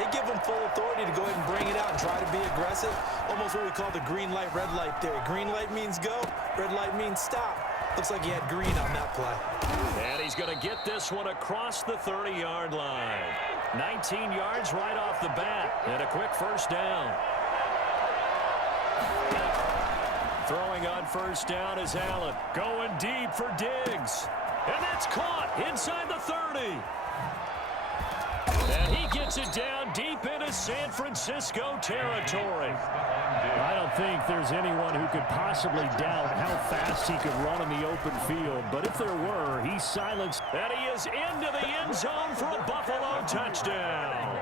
They give them full authority to go ahead and bring it out and try to be aggressive. Almost what we call the green light, red light theory. Green light means go, red light means stop. Looks like he had green on that play. And he's going to get this one across the 30-yard line. 19 yards right off the bat, and a quick first down. Throwing on first down is Allen. Going deep for Diggs. And that's caught inside the 30. And he gets it down deep into San Francisco territory. I don't think there's anyone who could possibly doubt how fast he could run in the open field. But if there were, he's silenced. And he is into the end zone for a Buffalo touchdown.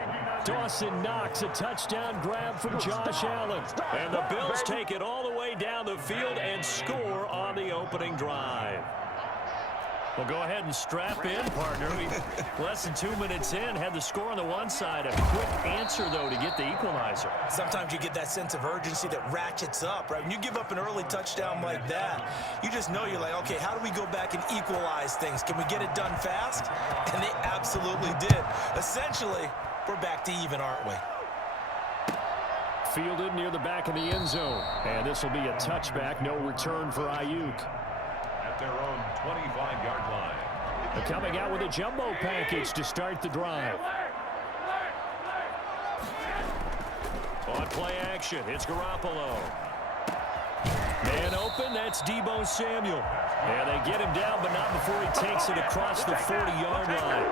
Dawson Knox, a touchdown grab from Josh Allen. And the Bills take it all the way down the field and score on the opening drive. Well, go ahead and strap in, partner. Less than 2 minutes in, had the score on the one side. A quick answer, though, to get the equalizer. Sometimes you get that sense of urgency that ratchets up, right? When you give up an early touchdown like that, you just know you're like, okay, how do we go back and equalize things? Can we get it done fast? And they absolutely did. Essentially, we're back to even, aren't we? Fielded near the back of the end zone. And this will be a touchback. No return for Ayuk. At their own 25-yard line. They're coming out with a jumbo package to start the drive. On play action, it's Garoppolo. Man open, that's Deebo Samuel. And they get him down, but not before he takes it across the 40-yard line.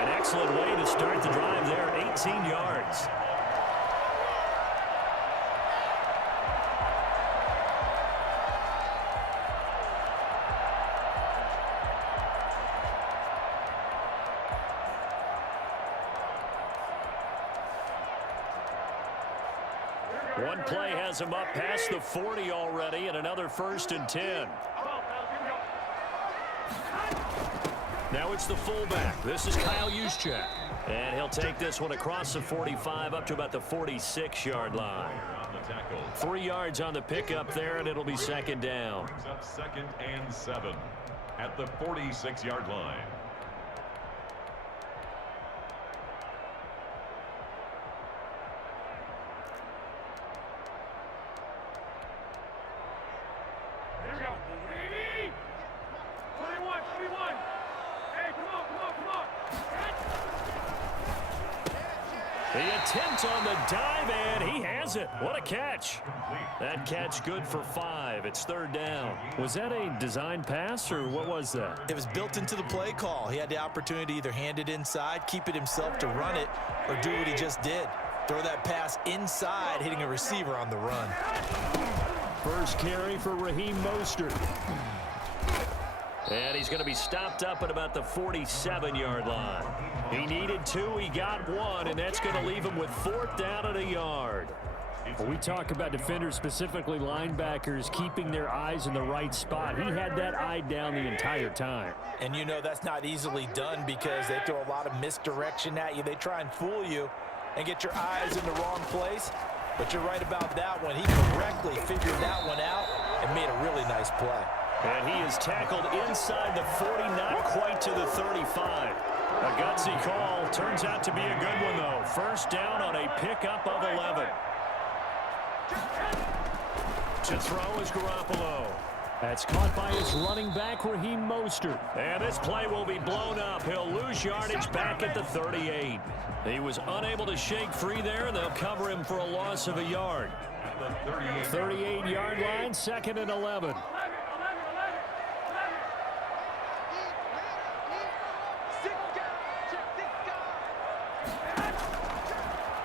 An excellent way to start the drive there, 18 yards. One play has him up past the 40 already, and another 1st and 10. Now it's the fullback. This is Kyle Juszczyk. And he'll take this one across the 45 up to about the 46-yard line. 3 yards on the pickup there, and it'll be 2nd down. Brings up 2nd and 7 at the 46-yard line. Attempt on the dive, and he has it. What a catch. That catch good for 5. It's 3rd down. Was that a design pass, or what was that? It was built into the play call. He had the opportunity to either hand it inside, keep it himself to run it, or do what he just did. Throw that pass inside, hitting a receiver on the run. First carry for Raheem Mostert. And he's going to be stopped up at about the 47-yard line. He needed 2, he got 1, and that's going to leave him with 4th down and a yard. When we talk about defenders, specifically linebackers, keeping their eyes in the right spot, he had that eye down the entire time. And you know that's not easily done because they throw a lot of misdirection at you. They try and fool you and get your eyes in the wrong place. But you're right about that one. He correctly figured that one out and made a really nice play. And he is tackled inside the 40, not quite to the 35. A gutsy call. Turns out to be a good one, though. First down on a pickup of 11. To throw is Garoppolo. That's caught by his running back, Raheem Mostert. And this play will be blown up. He'll lose yardage back at the 38. He was unable to shake free there, and they'll cover him for a loss of a yard. 38-yard line, 2nd and 11.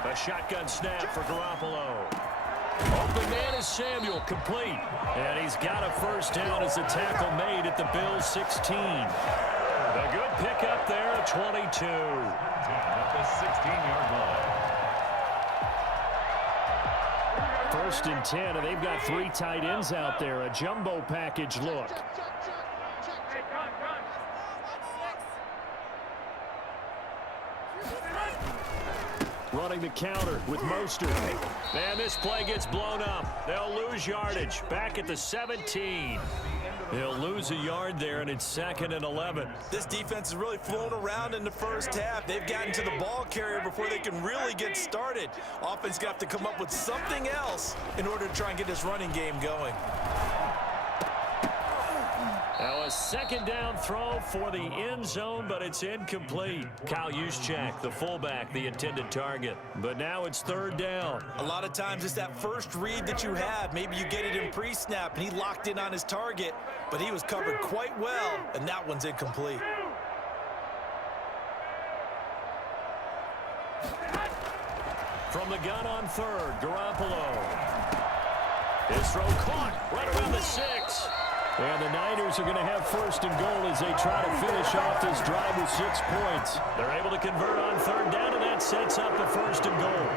A shotgun snap for Garoppolo. Open man is Samuel, complete. And he's got a first down as the tackle made at the Bills' 16. A good pickup there at 22. At the 16-yard line. 1st and 10, and they've got 3 tight ends out there. A jumbo package look. Running the counter with Mostert. And this play gets blown up. They'll lose yardage back at the 17. He'll lose a yard there, and it's 2nd and 11. This defense is really flown around in the first half. They've gotten to the ball carrier before they can really get started. Offense got to come up with something else in order to try and get this running game going. Now a 2nd down throw for the end zone, but it's incomplete. Kyle Juszczyk, the fullback, the intended target. But now it's 3rd down. A lot of times it's that first read that you have. Maybe you get it in pre-snap, and he locked in on his target, but he was covered quite well, and that one's incomplete. From the gun on 3rd, Garoppolo. His throw caught right around the 6. And the Niners are going to have 1st and goal as they try to finish off this drive with 6 points. They're able to convert on 3rd down, and that sets up a 1st and goal.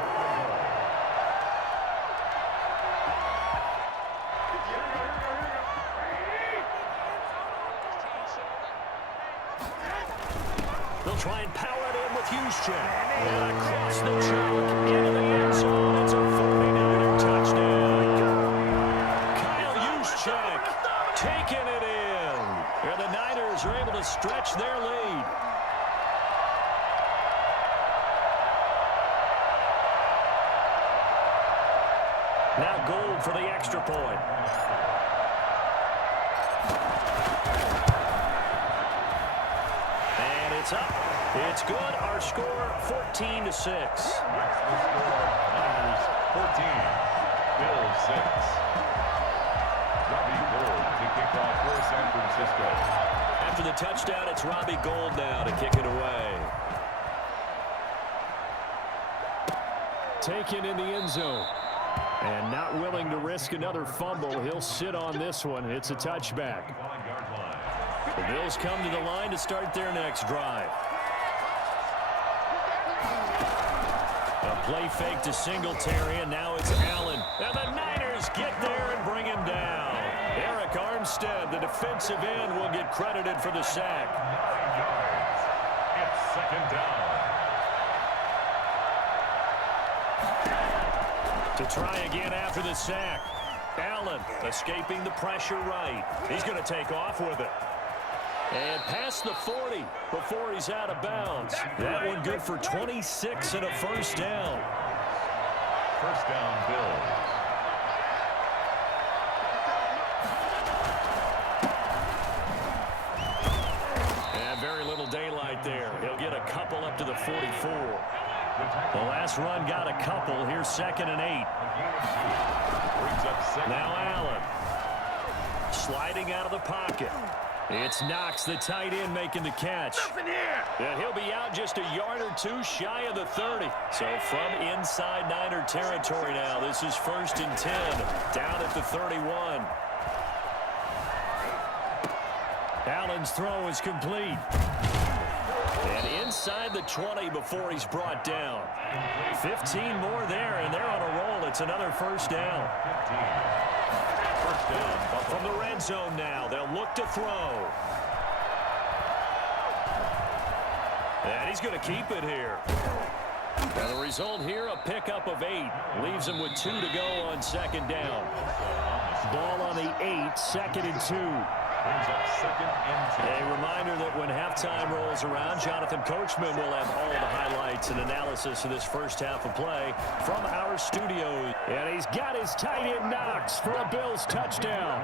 They'll try and power it in with Juszczyk. And across the track into the end zone. It's a 49er touchdown. Kyle Juszczyk taking it in. And the Niners are able to stretch their lead. Now Gold for the extra point. And it's up. It's good. Our score 14-6. Niners 14, Bills 6. Robbie Gould to kick off for San Francisco. After the touchdown, it's Robbie Gould now to kick it away. Taken in the end zone. And not willing to risk another fumble. He'll sit on this one. It's a touchback. The Bills come to the line to start their next drive. A play fake to Singletary, and now it's Allen. And the Niners get there and bring him down. Eric Armstead, the defensive end, will get credited for the sack. It's 2nd down. To try again after the sack. Allen escaping the pressure right. He's going to take off with it. And past the 40 before he's out of bounds. That one good for 26 and a 1st down. 1st down, Bills. And very little daylight there. He'll get a couple up to the 44. The last run got a couple. Here's 2nd and 8. Now Allen. Sliding out of the pocket. It's Knox, the tight end, making the catch. And he'll be out just a yard or two shy of the 30. So from inside Niner territory now, this is 1st and 10, down at the 31. Allen's throw is complete. And inside the 20 before he's brought down. 15 more there, and they're on a roll. It's another 1st down. 1st down. From the red zone now, they'll look to throw. And he's going to keep it here. And the result here, a pickup of 8. Leaves him with 2 to go on 2nd down. Ball on the 8, 2nd and 2. Brings up 2nd and 10. A reminder that when halftime rolls around, Jonathan Coachman will have all the highlights and analysis of this first half of play from our studios. And he's got his tight end Knox for a Bills touchdown.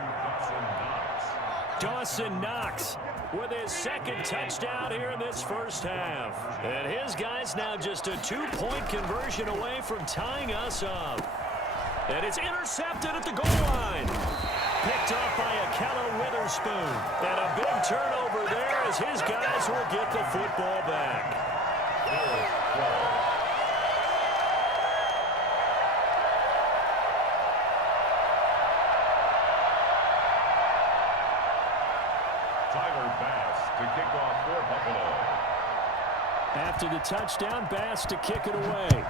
Dawson Knox with his 2nd touchdown here in this first half. And his guy's now just a 2-point conversion away from tying us up. And it's intercepted at the goal line. Picked off by Akello Witherspoon. And a big turnover there as his guys will get the football back. Tyler Bass to kick off for Buffalo. After the touchdown, Bass to kick it away.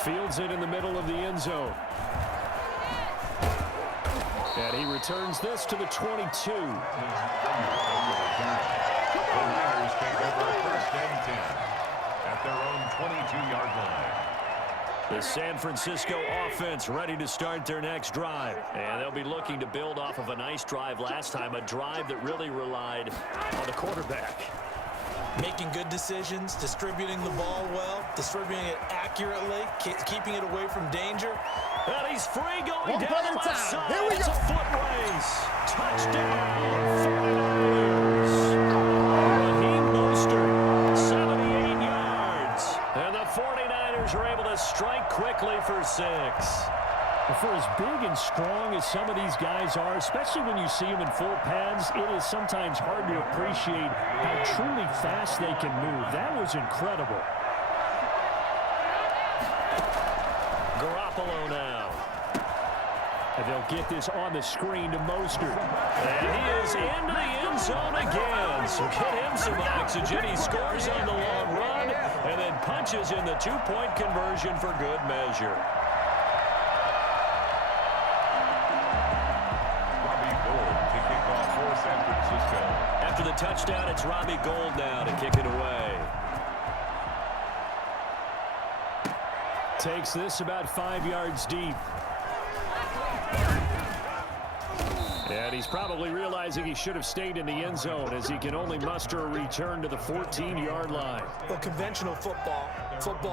Fields it in the middle of the end zone. And he returns this to the 22. The Niners take over 1st and 10 at their own 22-yard line. The The San Francisco offense ready to start their next drive. And they'll be looking to build off of a nice drive last time, a drive that really relied on the quarterback. Making good decisions, distributing the ball well, distributing it accurately, keeping it away from danger. And he's free going One down play the at a left time. side. Here we It's go. a foot race. Touchdown, 49ers. Raheem Mostert, 78 yards. And the 49ers are able to strike quickly for 6. For as big and strong as some of these guys are, especially when you see them in full pads, it is sometimes hard to appreciate how truly fast they can move. That was incredible. Garoppolo now. And they'll get this on the screen to Mostert. And he is into the end zone again. So get him some oxygen. He scores on the long run and then punches in the two-point conversion for good measure. After the touchdown, it's Robbie Gould now to kick it away. Takes this about 5 yards deep. And he's probably realizing he should have stayed in the end zone as he can only muster a return to the 14-yard line. Well, conventional football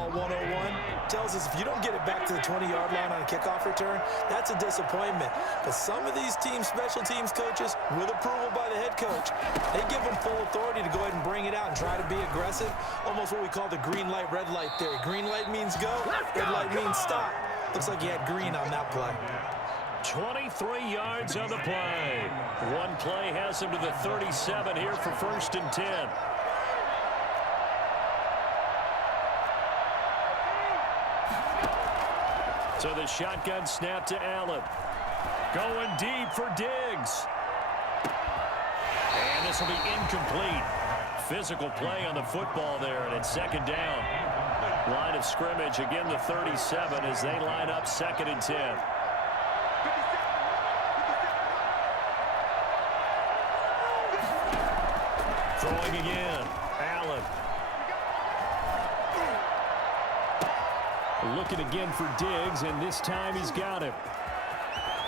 101, tells us if you don't get it back to the 20-yard line on a kickoff return, that's a disappointment. But some of these special teams coaches, with approval by the head coach, they give them full authority to go ahead and bring it out and try to be aggressive, almost what we call the green light, red light theory. Green light means go, red light means stop. Looks like he had green on that play. 23 yards on the play. One play has him to the 37 here for 1st and 10. So the shotgun snap to Allen. Going deep for Diggs. And this will be incomplete. Physical play on the football there, and it's 2nd down. Line of scrimmage, again the 37 as they line up 2nd and 10. Throwing again. Allen. Looking again for Diggs, and this time he's got him.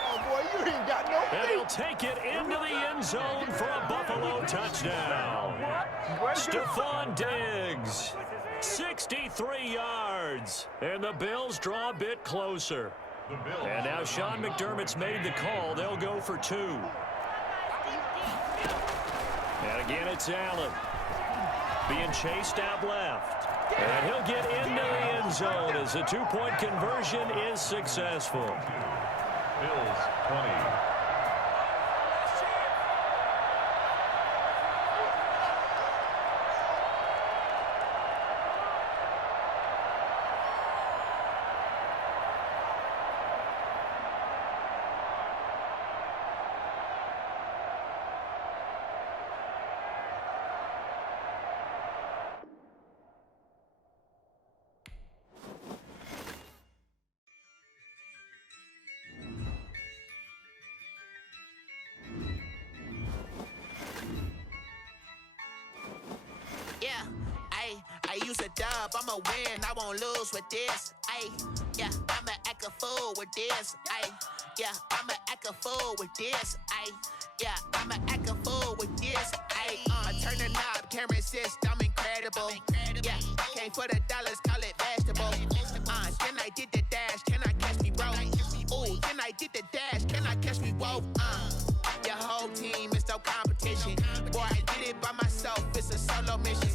Oh, boy, you ain't got no And he'll take it into the end zone for a Buffalo touchdown. Stephon Diggs, 63 yards. And the Bills draw a bit closer. And now Sean McDermott's made the call. They'll go for 2. And again, it's Allen. Being chased out left. And he'll get into the end zone as the two-point conversion is successful. Bills 20. I use a dub, I'ma win, I won't lose with this. Yeah, I'ma act a fool with this. Yeah, I'ma act a fool with this. Yeah, I'ma act a fool with this. I turn the knob, camera assist, I'm incredible. Yeah, came for the dollars, call it vegetable. Then I did the dash, can I catch me, bro? Ooh, then I did the dash, can I catch me, whoa? Your whole team is no competition. Boy, I did it by myself, it's a solo mission.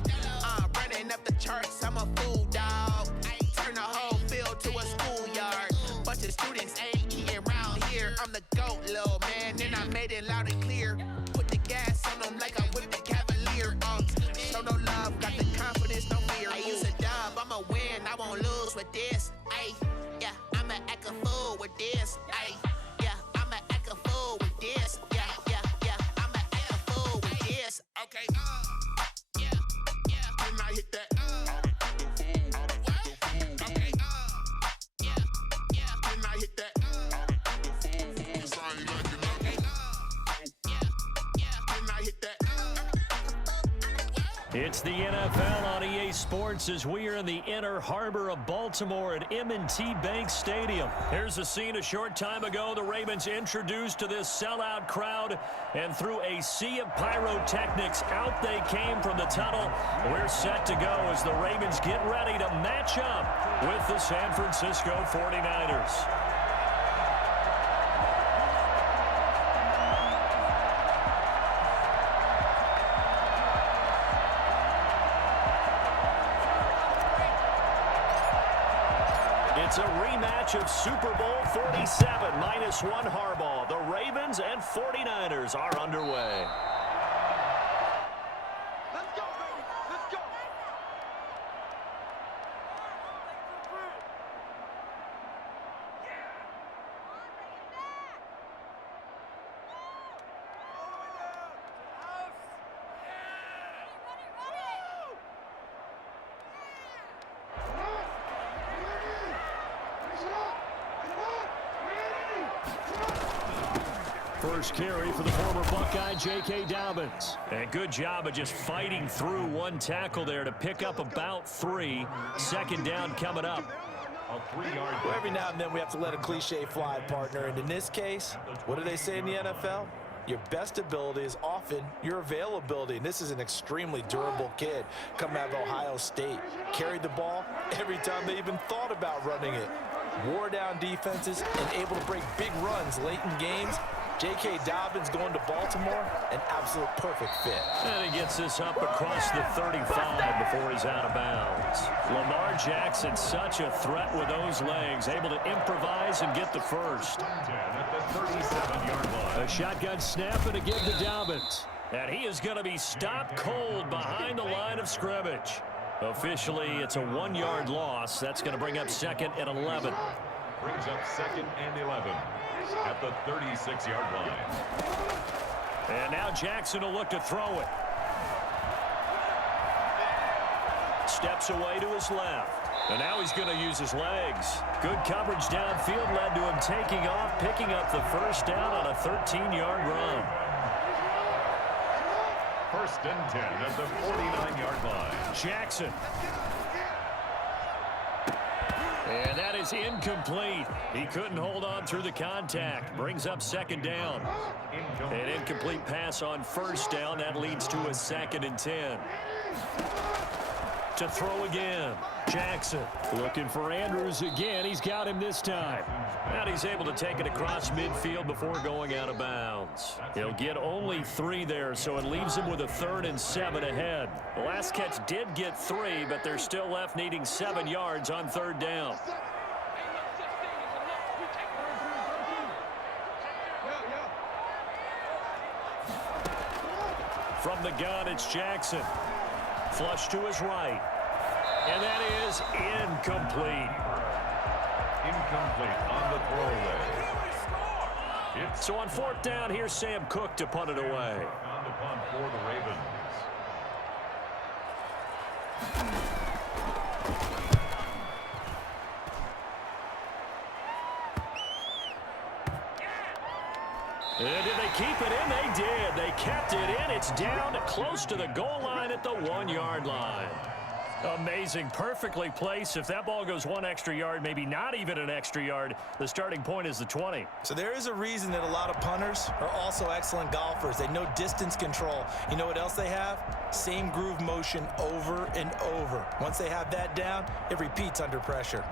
Running up the charts, I'm a fool, dog. Turn the whole field to a schoolyard. Bunch of students ain't eating around here. I'm the GOAT, little man, and I made it loud and clear. Put the gas on them like I'm with the Cavalier. Show no love, got the confidence, no fear. I use a dub, I'ma win, I won't lose with this. Yeah, I'ma act a fool with this. Yeah, I'ma act a fool with this. Yeah, I'ma act a fool with this. Okay, yeah. Then I hit that. It's the NFL on EA Sports as we are in the inner harbor of Baltimore at M&T Bank Stadium. Here's a scene a short time ago. The Ravens introduced to this sellout crowd, and through a sea of pyrotechnics, out they came from the tunnel. We're set to go as the Ravens get ready to match up with the San Francisco 49ers. It's a rematch of Super Bowl 47 -1 Harbaugh. The Ravens and 49ers are underway. Let's go, baby. Let's go. First carry for the former Buckeye, J.K. Dobbins. And good job of just fighting through one tackle there to pick up about 3. Second down coming up. A 3-yard. Well, every now and then we have to let a cliche fly, partner. And in this case, what do they say in the NFL? Your best ability is often your availability. And this is an extremely durable kid coming out of Ohio State. Carried the ball every time they even thought about running it. Wore down defenses and able to break big runs late in games. J.K. Dobbins going to Baltimore, an absolute perfect fit. And he gets this up across the 35 before he's out of bounds. Lamar Jackson, such a threat with those legs, able to improvise and get the first. At the 37-yard line. A shotgun snap and a give to Dobbins. And he is going to be stopped cold behind the line of scrimmage. Officially, it's a 1-yard loss. That's going to bring up second and 11. Brings up second and 11 at the 36-yard line. And now Jackson will look to throw it. Steps away to his left. And now he's going to use his legs. Good coverage downfield led to him taking off, picking up the first down on a 13-yard run. First and 10 at the 49-yard line. Jackson. And that is incomplete. He couldn't hold on through the contact. Brings up second down. An incomplete pass on first down. That leads to a second and 10. To throw again. Jackson looking for Andrews again. He's got him this time. And he's able to take it across midfield before going out of bounds. He'll get only 3 there, so it leaves him with a 3rd and 7 ahead. The last catch did get 3, but they're still left needing 7 yards on 3rd down. From the gun, it's Jackson. Flush to his right. And that is incomplete. Incomplete on the throwaway. So on 4th down, here's Sam Cook to punt it away. On the punt for the Ravens. And did they keep it in? They did. They kept it in. It's down close to the goal line at the 1-yard line. Amazing. Perfectly placed. If that ball goes 1 extra yard, maybe not even an extra yard, the starting point is the 20. So there is a reason that a lot of punters are also excellent golfers. They know distance control. You know what else they have? Same groove motion over and over. Once they have that down, it repeats under pressure.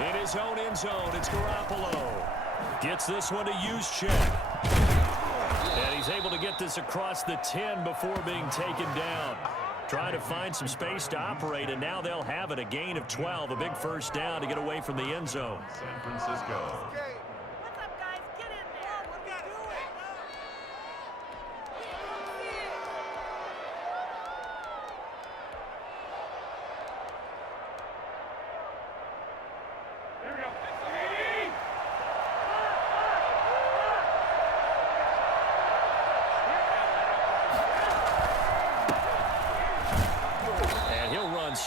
In his own end zone, it's Garoppolo. Gets this one to Juszczyk. And he's able to get this across the 10 before being taken down. Trying to find some space to operate, and now they'll have it. A gain of 12, a big first down to get away from the end zone. San Francisco. What's up, guys? Get in there. What got to do it?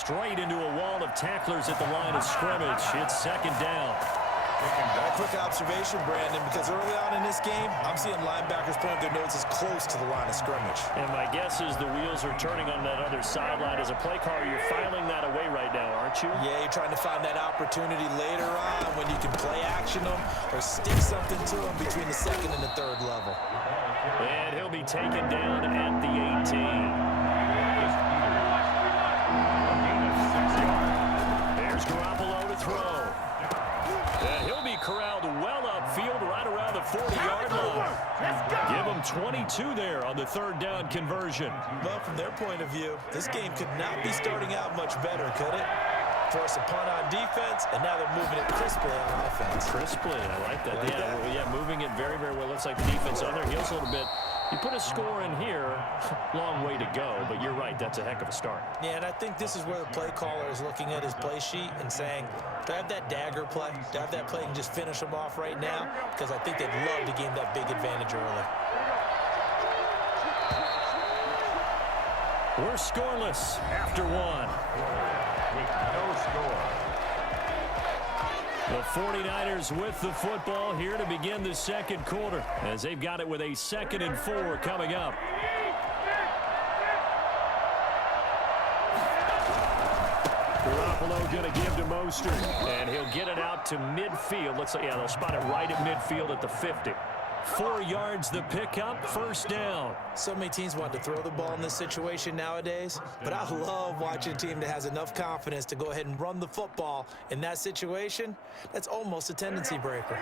straight into a wall of tacklers at the line of scrimmage. It's second down. A quick observation, Brandon, because early on in this game, I'm seeing linebackers point their noses close to the line of scrimmage. And my guess is the wheels are turning on that other sideline. As a play caller, you're filing that away right now, aren't you? Yeah, you're trying to find that opportunity later on when you can play action them or stick something to them between the second and the third level. And he'll be taken down at the 18. There's Garoppolo to throw. And he'll be corralled well upfield right around the 40-yard line. Give him 22 there on the third down conversion. Well, from their point of view, this game could not be starting out much better, could it? Force a punt on defense, and now they're moving it crisply on offense. Crisply, I like that. Like that? Yeah, moving it very, very well. Looks like the defense on their heels a little bit. You put a score in here, long way to go, but you're right, that's a heck of a start. Yeah, and I think this is where the play caller is looking at his play sheet and saying, do I have that dagger play? Do I have that play and just finish them off right now? Because I think they'd love to gain that big advantage early. We're scoreless after one. With no score. The 49ers with the football here to begin the second quarter as they've got it with a 2nd and 4 coming up. Garoppolo going to give to Mostert, and he'll get it out to midfield. Looks like, yeah, they'll spot it right at midfield at the 50. 4 yards the pickup, first down. So many teams want to throw the ball in this situation nowadays, but I love watching a team that has enough confidence to go ahead and run the football in that situation. That's almost a tendency breaker.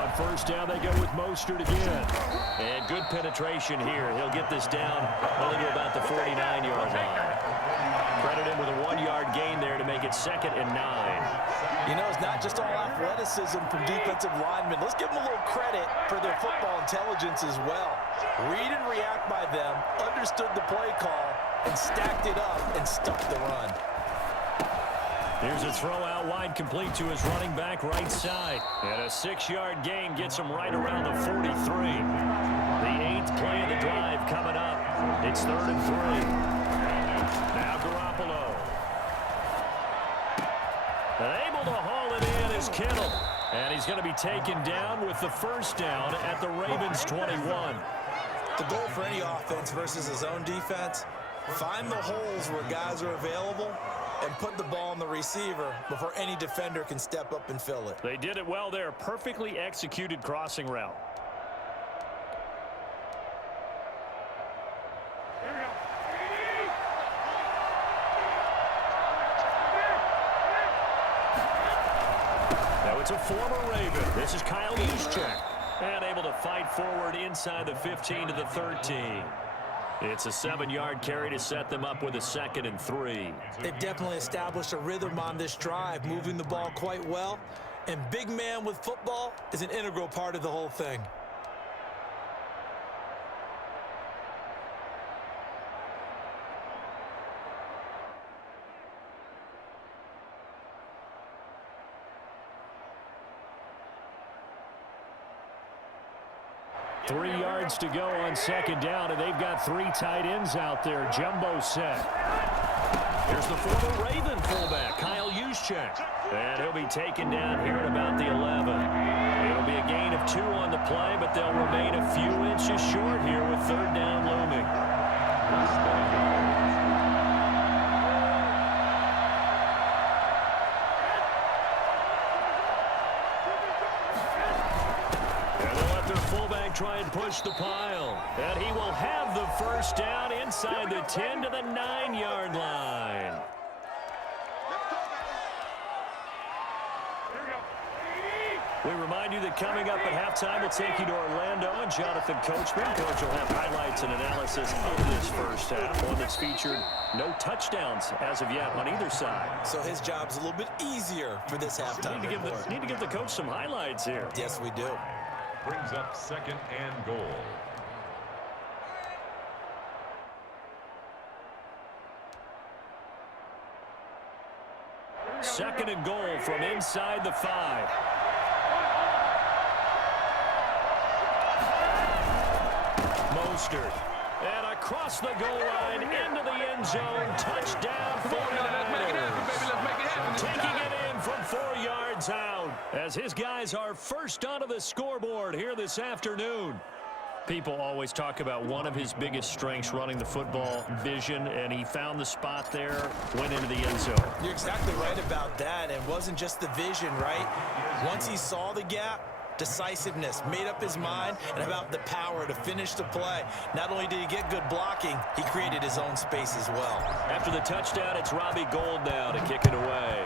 On first down, they go with Mostert again. And good penetration here. He'll get this down only to about the 49-yard line. Credit him with a 1-yard gain there to make it 2nd and 9. You know, it's not just all athleticism from defensive linemen. Let's give them a little credit for their football intelligence as well. Read and react by them, understood the play call, and stacked it up and stuck the run. Here's a throw out wide, complete to his running back right side. And a 6-yard gain gets him right around the 43. The 8th play of the drive coming up. It's 3rd and 3. Now Garoppolo. And able to haul it in is Kittle. And he's going to be taken down with the first down at the Ravens 21. The goal for any offense versus his own defense, find the holes where guys are available and put the ball on the receiver before any defender can step up and fill it. They did it well there. Perfectly executed crossing route. Now it's a former Raven. This is Kyle Juszczyk. And able to fight forward inside the 15 to the 13. It's a 7-yard carry to set them up with a 2nd and 3. They've definitely established a rhythm on this drive, moving the ball quite well. And big man with football is an integral part of the whole thing. Three yards to go on second down, and they've got 3 tight ends out there. Jumbo set. Here's the former Raven fullback, Kyle Juszczyk. And he'll be taken down here at about the 11. It'll be a gain of 2 on the play, but they'll remain a few inches short here with 3rd down looming. Try and push the pile. And he will have the first down inside the 10 to the 9-yard line. We remind you that coming up at halftime, we'll take you to Orlando and Jonathan Coachman. Coach will have highlights and analysis of this first half, one that's featured no touchdowns as of yet on either side. So his job's a little bit easier for this halftime. Need to give the coach some highlights here. Yes, we do. Brings up 2nd and goal. Second and goal from inside the 5. Mostert. And across the goal line, into the end zone, touchdown 49ers. Taking it in from 4 yards out as his guys are first onto the scoreboard here this afternoon. People always talk about one of his biggest strengths running the football, vision, and he found the spot there, went into the end zone. You're exactly right about that. It wasn't just the vision, right? Once he saw the gap, decisiveness, made up his mind, and about the power to finish the play. Not only did he get good blocking, he created his own space as well. After the touchdown, it's Robbie Gould now to kick it away.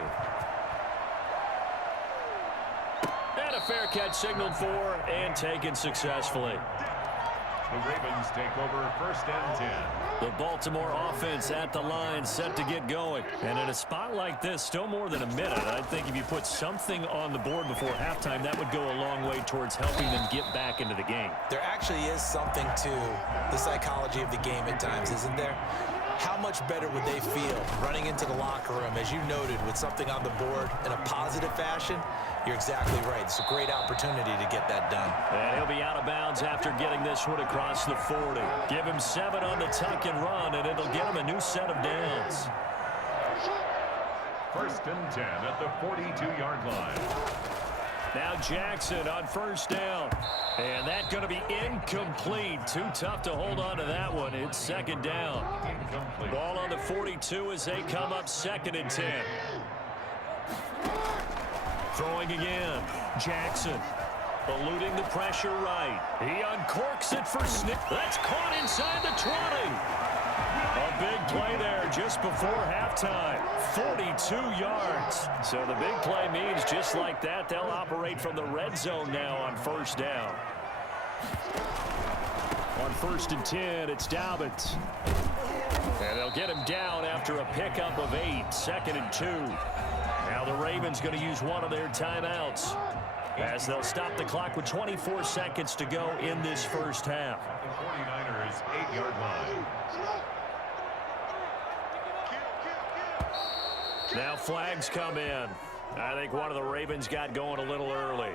And a fair catch signaled for and taken successfully. The Ravens take over 1st and 10. The Baltimore offense at the line, set to get going. And in a spot like this, still more than a minute. I think if you put something on the board before halftime, that would go a long way towards helping them get back into the game. There actually is something to the psychology of the game at times, isn't there? How much better would they feel running into the locker room, as you noted, with something on the board in a positive fashion? You're exactly right. It's a great opportunity to get that done. And he'll be out of bounds after getting this one across the 40. Give him 7 on the tuck and run, and it'll get him a new set of downs. 1st and 10 at the 42-yard line. Now Jackson on 1st down. And that's going to be incomplete. Too tough to hold on to that one. It's 2nd down. Incomplete. Ball on the 42 as they come up 2nd and 10. Throwing again. Jackson eluding the pressure right. He uncorks it for Snip. That's caught inside the 20. A big play there just before halftime. 42 yards. So the big play means just like that, they'll operate from the red zone now on 1st down. On 1st and 10, it's Dobbins. And they'll get him down after a pickup of 8. 2nd and 2. Now the Ravens going to use one of their timeouts as they'll stop the clock with 24 seconds to go in this first half. The 49ers 8-yard line. Now flags come in. I think one of the Ravens got going a little early.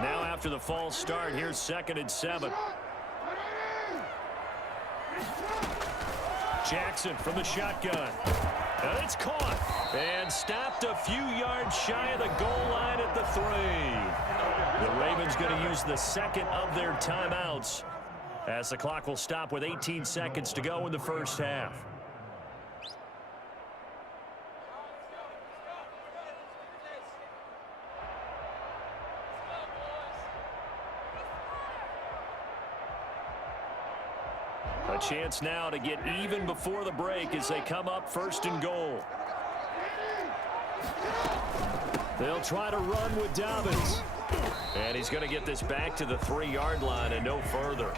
Now after the false start, here's 2nd and 7. Jackson from the shotgun. And it's caught. And stopped a few yards shy of the goal line at the 3. The Ravens going to use the 2nd of their timeouts as the clock will stop with 18 seconds to go in the first half. A chance now to get even before the break as they come up 1st and goal. They'll try to run with Dobbins. And he's going to get this back to the 3-yard line and no further.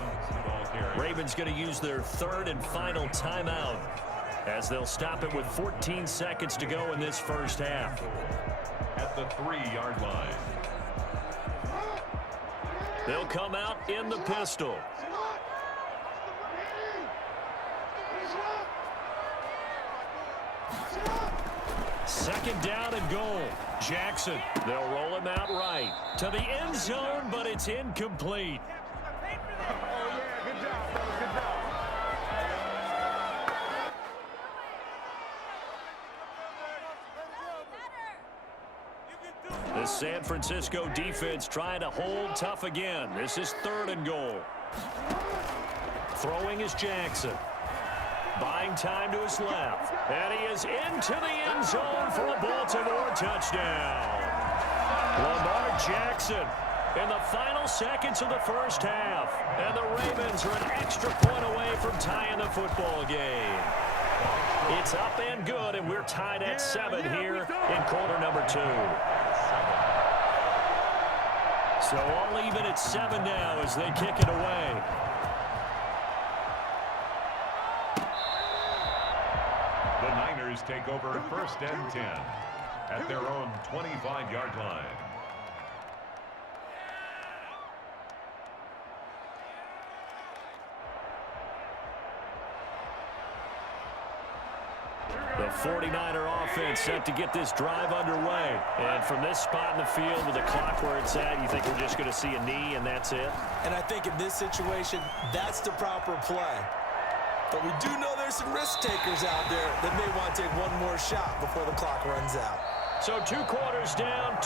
Ravens going to use their 3rd and final timeout as they'll stop it with 14 seconds to go in this first half. At the 3-yard line. They'll come out in the pistol. Second down and goal. Jackson, they'll roll him out right to the end zone, but it's incomplete. The San Francisco defense trying to hold tough again. This is 3rd and goal. Throwing is Jackson. Buying time to his left. And he is into the end zone for a Baltimore touchdown. Lamar Jackson in the final seconds of the first half. And the Ravens are an extra point away from tying the football game. It's up and good, and we're tied at 7 here in quarter number 2. So all even at 7 now as they kick it away. The Niners take over 1st and 10 at their own 25-yard line. The 49er offense set to get this drive underway. And from this spot in the field with the clock where it's at, you think we're just going to see a knee and that's it? And I think in this situation, that's the proper play. But we do know there's some risk takers out there that may want to take one more shot before the clock runs out. So 2 quarters down.